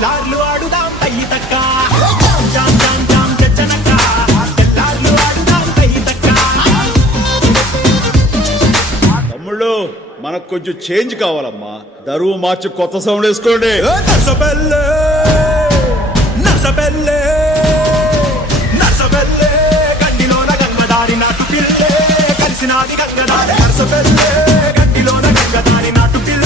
తెల్లార్లు ఆడుదాం తయ్యి తక్క. జామ్ జామ్ జామ్ జామ్ జనక తెల్లార్లు ఆడుదాం తయ్యి తక్క. తమ్ముళ్ళు మనకు కొంచెం చేంజ్ కావాలమ్మా. దరువు మార్చి కొత్త సౌండ్ వేసుకోండి. గంగదారి నాటు పిల్లే కలిసినాది గంగదారి గంగదారి నాటు పిల్లే.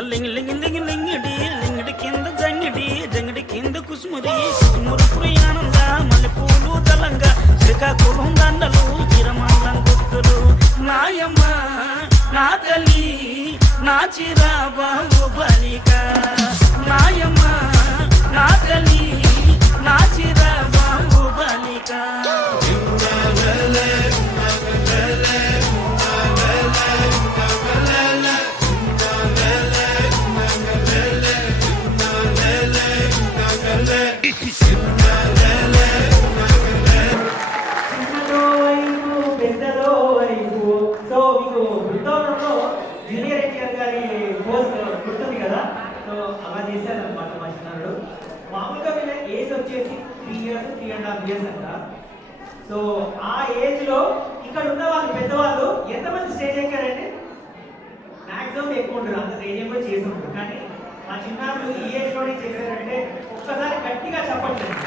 లింగ్ లింగ్ లింగ్ లింగిడి లింగిడి కింద జంగిడి జంగిడి కింద కుసుముది. కుసుమురు ప్రయాణంద మల్లెపూలు దళంగా శ్రీకాకుళం దండలు చిరమల్లం గుర్తులు నాయమ్మ నా తల్లి నా చిరాబాబు బలిక. నాయమ్మ చిన్నదో పెద్దదో సో మీకు బృందావనంలో జూనియర్ ఎన్టీఆర్ గారి పోస్ట్ గుర్తుంది కదా సో అలా చేశారు అనమాట మా చిన్నాడు మామూలుగా వీళ్ళ ఏజ్ వచ్చేసి three years three and half years అంట సో ఆ ఏజ్లో ఇక్కడ ఉన్న వాళ్ళు పెద్దవాళ్ళు ఎంతమంది స్టేజ్ ఎక్కారండి మాక్సిమం ఎక్కువ ఉంటారు అంత ధైర్యం కూడా చేసి ఉంటారు కానీ చిన్నారులు ఈ ఏజ్లోనే చేశారంటే ఒక్కసారి గట్టిగా చెప్పట్లేదు